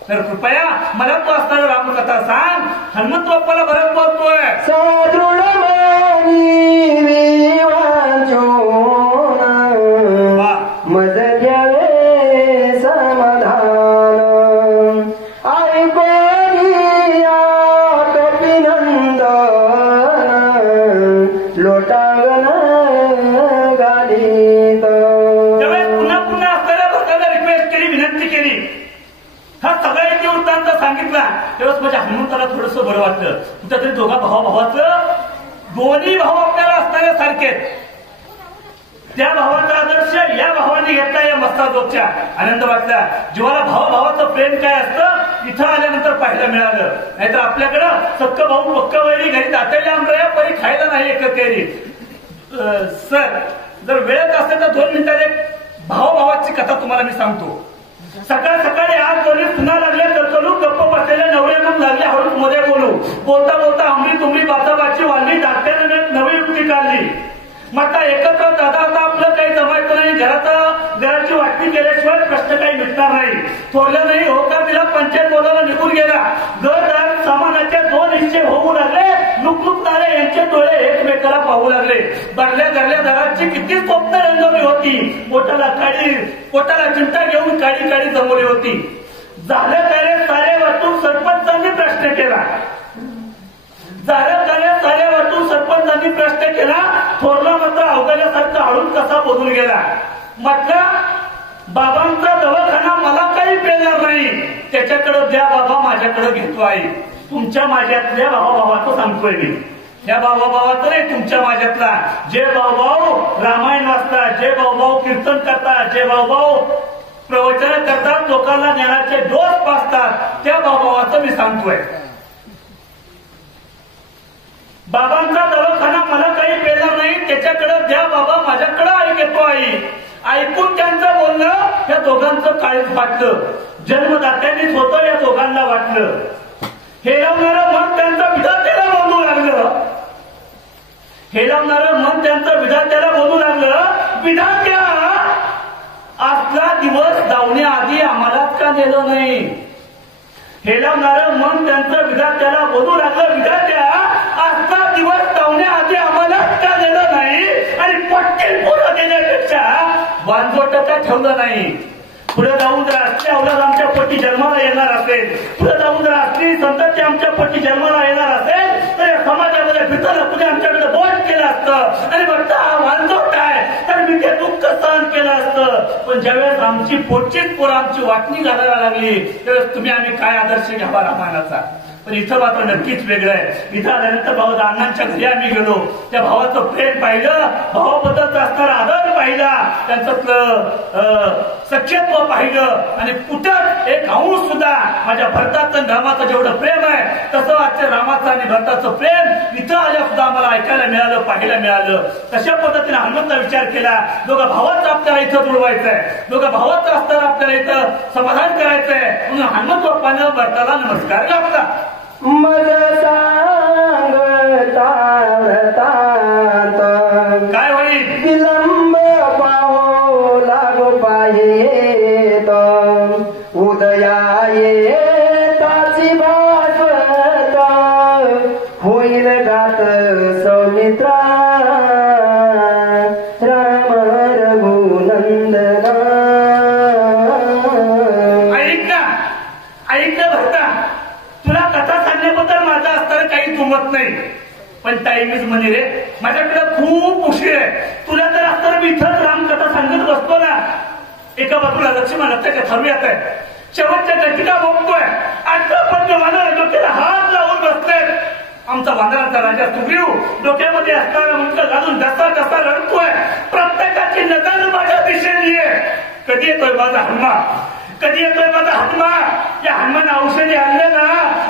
तर कृपया मला तू असताना रामकथा सांग. हनुमंत बाप्पाला बरं बोलतोय. सदृढ मज द्यावे समाधान ऐकोनिया कपिनंदन लोटांगण गालीत. पुन्हा पुन्हा असलेल्या भक्ताला रिक्वेस्ट केली, विनंती केली. हा सगळा इथे वृत्तांत सांगितला तेव्हाच माझ्या हनुमंताला थोडंसं बरं वाटलं. कुठं तरी दोघा भावाचं दोन्ही भाऊ आपल्याला असणारे सारखेच. त्या भावाचा आदर्श या भावाने घेतला या मस्ताजोगच्या. आनंद वाटला. जीवाला भावाचं प्रेम काय असतं इथं आल्यानंतर पाहायला मिळालं. नाहीतर आपल्याकडं सक्क भाऊ पक्क वैरी घरी दातेल्या आंब्या परी खायला नाही एकत्रित. सर जर वेळच असेल तर 2 मिनिटात एक भावाची कथा तुम्हाला मी सांगतो. सकाळ सकाळी आज दोन्ही पुन्हा लागले तर गप्प बसलेल्या नवरे मग लागले हळूच मध्ये बोलू. बोलता बोलता आंबरी तुंबरी बाचाबाची वाढली. दात्याने एक नवी युक्ती काढली. मग आता एकत्र दादा आता आपलं काही जमायचं नाही. घराची वाटणी केल्याशिवाय प्रश्न काही मिटणार नाही. थोरल्या नाही होकार दिला. पंचायत बोलायला निघून गेला. घरदार सामानाचे 2 हिस्से होऊ लागले. लुकलुकणारे यांचे डोळे एकमेकाला पाहू लागले. भरल्या घरल्या दाराची किती स्वप्न रंगवली होती. पोटाला चिंता घेऊन काळी काळी जमवली होती. झालं काय रे सारे वाटून सरपंचांनी प्रश्न केला. सरपंचांनी प्रश्न केला. थोरला मात्र अवघाल्यासारखं हळून कसा बोलून गेला. म्हटलं बाबांचा दवाखाना मला काही पेणार नाही. त्याच्याकडे द्या बाबा, माझ्याकडे घेतो आहे. तुमच्या माझ्यातल्या भावाचं सांगतोय मी. या भावाचं नाही तुमच्या माझ्यातला. जे भाऊ रामायण वाचतात, जे भाऊ कीर्तन करतात, जे भाऊ प्रवचन करतात, लोकांना ज्ञानाचे डोस पाजतात, त्या भावाचं मी सांगतोय. बाबांचा दवाखाना मला काही पेला नाही. त्याच्याकडे द्या बाबा, माझ्याकडे ऐकतो आई. ऐकून त्यांचं बोलणं या दोघांचं काळीच फाटलं. जन्मदात्यांनीच होतं या दोघांना वाटलं. हेरवणारं मन त्यांचं विधात्याला बोलू लागलं. हेरवणारं मन त्यांचं विधात्याला बोलू लागलं. विधात्या आजचा दिवस धावण्याआधी आम्हालाच का नेलं नाही. हेरवणारं मन त्यांचं विधात्याला बोलू लागलं. विधात्या आजचा दिवस धावण्याआधी आम्हालाच का नेलं नाही. आणि पटकन पुढं देण्यापेक्षा वांजोटं का ठेवलं नाही. पुढे जाऊन जर असली अवलाद आमच्या पोटी जन्माला येणार असेल, पुढे जाऊन जर असली संतती आमच्या पोटी जन्माला येणार असेल तर या समाजामध्ये भीतर कुठे आमच्याकडे बोट केलं असतं. आणि बघता वांजोट आहे तर मी मी ते दुःख सहन केलं असतं. पण ज्यावेळेस आमची पोटचीच पोरं आमची वाटणी घालायला लागली त्यावेळेस तुम्ही आम्ही काय आदर्श घ्यावा रामायणाचा. पण इथं मात्र नक्कीच वेगळं आहे. इथं आल्यानंतर भाऊ अण्णांच्या घरी आम्ही गेलो, त्या भावाचं प्रेम पाहिलं, भावाबद्दलचा असणारा आदर पाहिला, त्यांचं सख्यत्व पाहिलं. आणि कुठं एक अंश सुद्धा माझ्या भरताचं आणि रामाचं जेवढं प्रेम आहे तसं आजच्या रामाचं आणि भरताचं प्रेम इथं आल्या सुद्धा आम्हाला ऐकायला मिळालं, पाहायला मिळालं. तशा पद्धतीने हनुमंतचा विचार केला, दोघा भावाचं आपल्याला इथं जुळवायचंय, दोघा भावाचं असताना आपल्याला इथं समाधान करायचंय. म्हणून हनुमंत बाप्पानं भरताला नमस्कार घातला. मज सांगता काय होईल विलंब पाहो लागो पाहेत उदया येताची भास्वत होईल गात सौमित्रा राम रघुनंदना. ऐक ना भरता, तुला कथा सांगण्याबद्दल माझा असताना काही दुमत नाही, पण टाइमच म्हणे रे माझ्याकडे खूप उशीर आहे. तुला तर असताना मी इथंच रामकथा सांगत बसतो ना. एका बाजूला लक्ष्मण त्याच्या थांब्यात आहे, शेवटच्या गतीला बघतोय, आतापर्यंत वानर डोक्याला हात लावून बसले. आमचा वानराचा राजा सुग्रीव डोक्यामध्ये असणारा मुंडक घालून जसा जसा रडतोय. प्रत्येकाची नजर माझ्या दिशेने आहे. कधी येतोय माझा हनुमान, कधी येतोय माझा हनुमान. या हनुमान औषधी आणले ना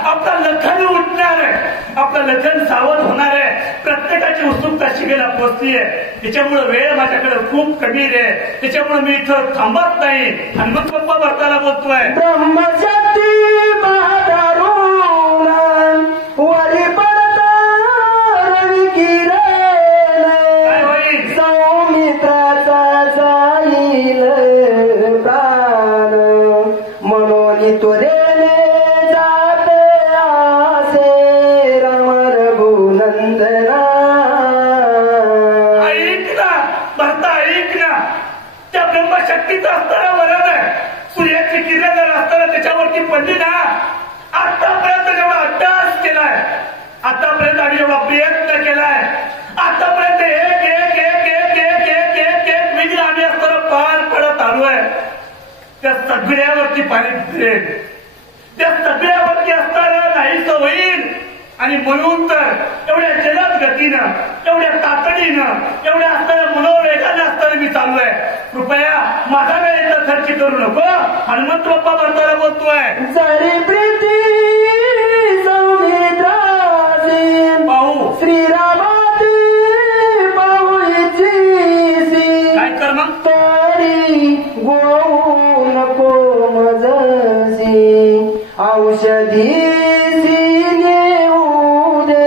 आपला लखन उठणार आहे, आपलं लखन सावध होणार आहे. प्रत्येकाची उत्सुकता शिगेला पोचली आहे. त्याच्यामुळे वेळ माझ्याकडे खूप कमी आहे, त्याच्यामुळे मी इथं थांबत नाही. हनुमंत बाप्पा भरताला बोलतोय, ब्रह्मशक्ती महादारुण वारी पडता रवी किरण सौमित्राचा जाईल प्राण म्हणून तुरेने जाते आसे राम रघुनंदना. ऐक ना भरता, ऐक ना, त्या ब्रह्मशक्तीचा असताना वरण आहे, सूर्याची किरण जर असताना त्याच्यावरती पडली ना. आतापर्यंत जेवढा अभ्यास केलाय, आतापर्यंत आम्ही जेवढा प्रयत्न केलाय, आतापर्यंत एक एक एक एक एक एक एक एक विघ्न आम्ही असताना पार पडत आलोय. त्या सगळ्यावरती पाणी फिरेल, त्या सगळ्यावरती असताना नाहीच होईल. आणि म्हणून तर एवढ्या जलद गतीनं, एवढ्या तातडीनं, एवढ्या असताना मनोवेगाने असताना मी चाललोय. कृपया माझा वेळ इथं खर्च करू नको. हनुमंत बाप्पा भरताला बोलतोय, जरी प्रीती सौमित्राची पाहू श्रीरामाची पाहू इच्छिसी काय कर मग तरी गोवू नको मजसी औषधी नेऊ दे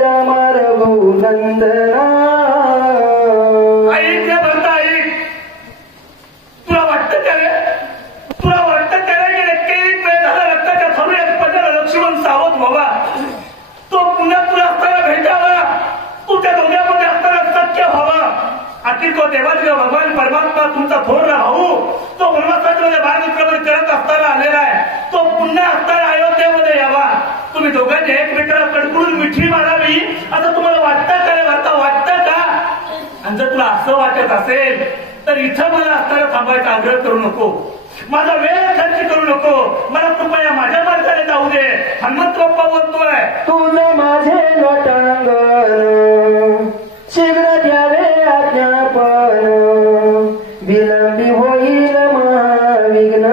राम रघुनंदना. ऐक रे भरता, ऐक. तुला वाटतं का रे, तुला वाटतं का रे की नक्की एक वेळ झाला रक्ताच्या थांबण्यात पडलेला लक्ष्मण सावध व्हावा, तो पुन्हा तुला असताना भेटावा, तू त्या दोघांमध्ये असताना सत्य व्हावा. आखिर तो देवादेव भगवान परमात्मा तुमचा थोर भाऊ, तो वनवासामध्ये मार्गक्रमण करत असताना आलेला आहे, तो पुन्हा असताना अयोध्येमध्ये यावा. तुम्ही दोघांनी एकमेकाला कडकडून मिठी मारावी असं तुम्हाला वाटतं का रे भरता, वाटतं का? आणि जर तुला असं वाटत असेल तर इथं मला असताना थांबायचा आग्रह करू नको, माझा वेळ खर्च करू नको. मला कृपया माझ्या मार्गाने जाऊ दे. हनुमंत बाप्पा बोलतोय, तुझं माझे नटांगण शीघ्र द्यावे आज्ञापन विलंबी होईल महाविघ्न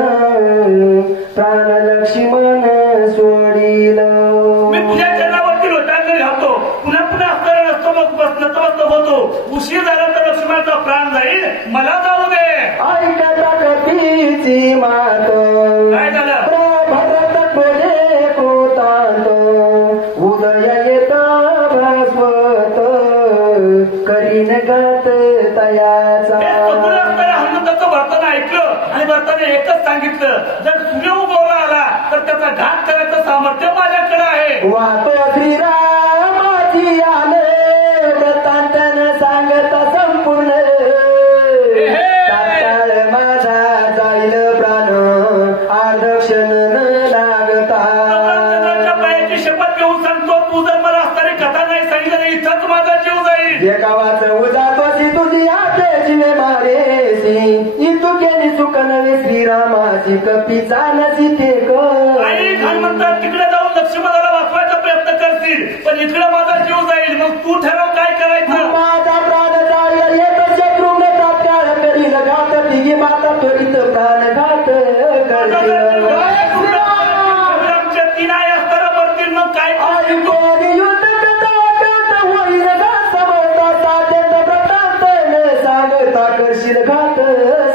प्राण लक्ष्मण सोडील. मी तुझ्या चरणावरती लोटांगण घालतो, पुन्हा पुन्हा असताना नतमस्तक होतो. उशीर झाला तर लक्ष्मणाचा प्राण जाईल, मला जाऊ दे. ऐकता कपीची मात काय झालं? भरत कोले कोतांत उदय येत भास्वत करीन गात तयाचा. हनुमंताचं भरताना ऐकलं आणि भरताने एकच सांगितलं, जर सूर्य उगवला आला तर त्याचा घात करायचं सामर्थ्य माझ्याकडे आहे. वाहतो श्रीरामाची आले दत्तांतन सांगता संपूर्ण तात्काळ माझा जाईल प्राण आदक्षण न लागता. पायाची शपथ घेऊन सांगतो, तू जर मला असणारी कथा नाही सांगितलं इथंच माझा जीव जाईल. एका वाच उजातोशी तुझी आठे जीवे रामाची कपीचा नसिते आई घाण म्हणतात तिकडे जाऊन लक्ष्मणाला वाचवायचा प्रयत्न करतील पण इकडे माझा जीव जाईल मग तू ठरव काय करायचं माझा प्राण जाईल येत शत्रू न तात्काळ करील घात तिघी माता त्वरित प्राणघात आमच्या तीन आई असताना मरतील मग काय कोणी युद्ध कथा होईल समजता साध्यत व्रतांत न सांगता करशील घात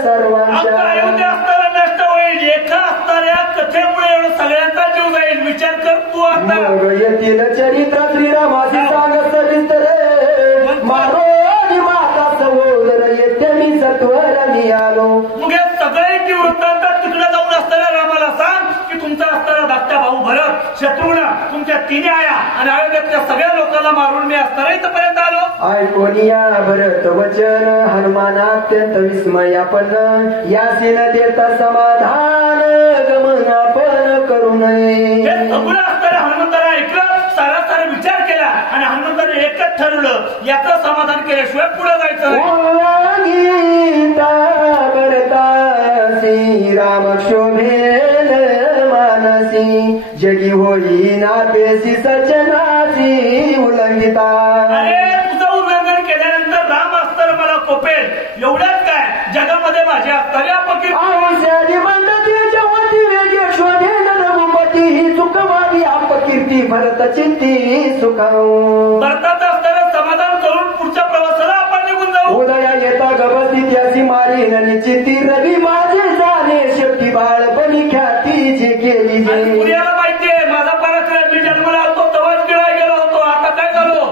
सर्वांच्या अयोध्या असताना नष्ट होईल एका असणाऱ्या कथेमुळे एवढं सगळ्यांचा जीव जाईल विचार कर तू आता मग येतील चरित्र श्रीरामाची सांग सविस्तर मारो माता सहोदर येते मी सत्वर मी आलो मग या सगळ्यांची वृत्तांतात तिकडे जाऊन असताना रामाला सांग की तुमचा असताना धाकटा भाऊ भरत शत्रुघ्न तुमच्या तिन्ही आया आणि अयोध्येतल्या सगळ्या लोकांना मारून मी असताना इथपर्यंत आलो ऐकून या भरत वचन हनुमान अत्यंत विस्मयापन्न यासीन देता समाधान गमन आपण करू नये हे सगळं असताना हनुमंताला ऐकलं सारा विचार केला आणि हनुमंताने एकच ठरवलं याचं समाधान केल्याशिवाय पुढे जायचं गीता भरतासी राम शोभेल मानसी जगी होई नापेसी सचनाची उल्लंघिता अरे तुझं उल्लंघन केल्यानंतर राम अस्तर मला कोपेल एवढंच काय जगामध्ये माझे अस्तर अपकीर औषधी मंदतीच्या वती वेगे शोधेल रघुपती ही चुकवावी अपकीर्ती भरत चित्ती सुखाऊ भरताचं अस्तर समाधान करून पुढच्या प्रवासाला आपण निघून जाऊ उदया येता गवती त्याची मारीन निश्चिती रवी माझे जाणे शेवटी बाळपणी ख्याती जे केली जे सूर्याला माहितीये माझा पराक्रम मी जन्माला आलो तेव्हाच गिळाय गेलो होतो आता काय झालो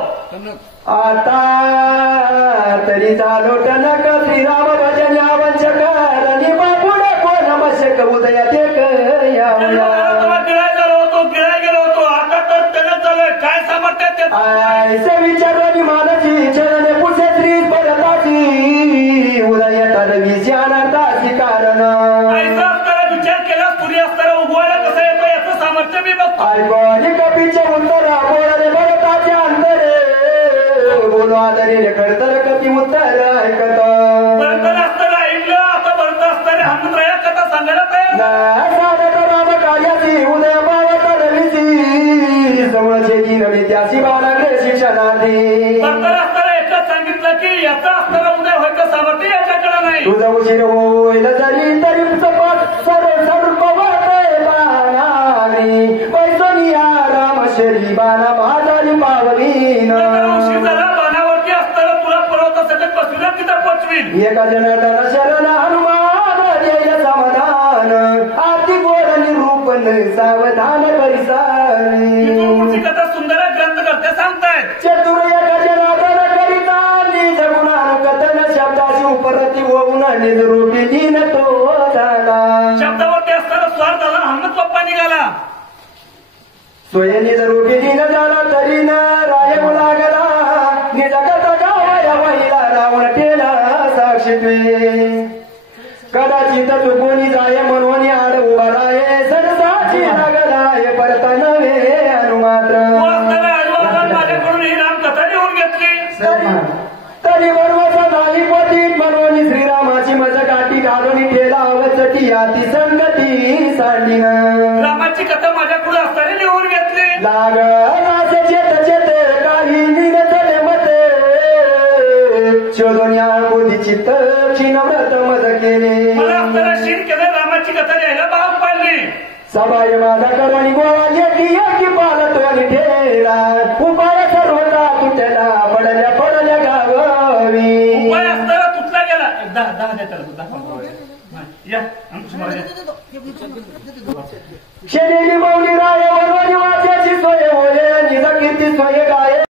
आता तरी झालो टनक श्रीराम भजन वंचकार आणि बापुडे कोण मशक उदया ते गिळाय झालो होतो गिळाय गेलो होतो आता तर टनक झालोय काय सामर्थ्य आयसे विचारणी मानसी चरणे पुढे श्री भरताची उदय तरवीची अनर्थाची कारण आईचा असताना विचार केला सूर्य असताना उगवायला कसा येतो याचं सामर्थ्य मी बघतो ऐकून कपीचे उत्तर बोलले भरताचे अंतरे बोलो आदरीने खडतर कपी उत्तर ऐकत भरताना असताना ऐकलं आता भरत असताना हनुमंतराया कथा सांगायला तयार साधत राम कार्याची उदय पावत रवीची समळचे की नवी त्याची बाळाकडे शिक्षणाची भरताना असताना एकच सांगितलं की याचा असताना उदय व्हायचं सामर्थ्य याच्याकडे नाही तुझा उशीर होईल जरी तरी सपाट सर्पवते बाणारी पैसोनिया राम शरी बाणा भाजारी पावलीन उशीर झाला बाणावरती असताना तुला पर्वत सकट बसविला तिथं पचवील एका जनार्दन शरण हनुमान जय समाधान आरती गोड निरूपण सावधान परिसारी पुढची कथा सुंदर ग्रंथ करते सांगतायत चतुर एका जनार्दन करिता निज गुणान कथन शब्दाची उपरती होऊन निज रूपी दिन तो झाला शब्दावरती असताना स्वार झाला हनुमंत पप्पा निघाला स्वयं निज रूपी दिन झाला तरी न रायव लागला निज कथा गावाया वहिला रावण केला साक्षी कदाचित चुकून जाय म्हणून आड उभा राये सरसाची लागलाय परत नव्हे अनुमात्र माझ्याकडून ही राम कथा लिहून घेतली तरी बरोबर झाली पतीत म्हणून श्रीरामाची मज गाठी घालून ठेला अवचटी याती संगती सांडीन रामाची कथा माझ्याकडून असताना लिहून घेतली लाग चेत चेत काही निरतले मते शोधून या बुद्धी चित्त क्षीण व्रत मज केले मला असताना शीन केलं रामाची कथा लिहायला भाग पाडली सबाय माझा करणी गोवा एकी पालतो आणि ठेला उपाय सर्वता तुटला पडल्या गावी उपाय असताना तुटला गेला दहा या शेनेली मौली राय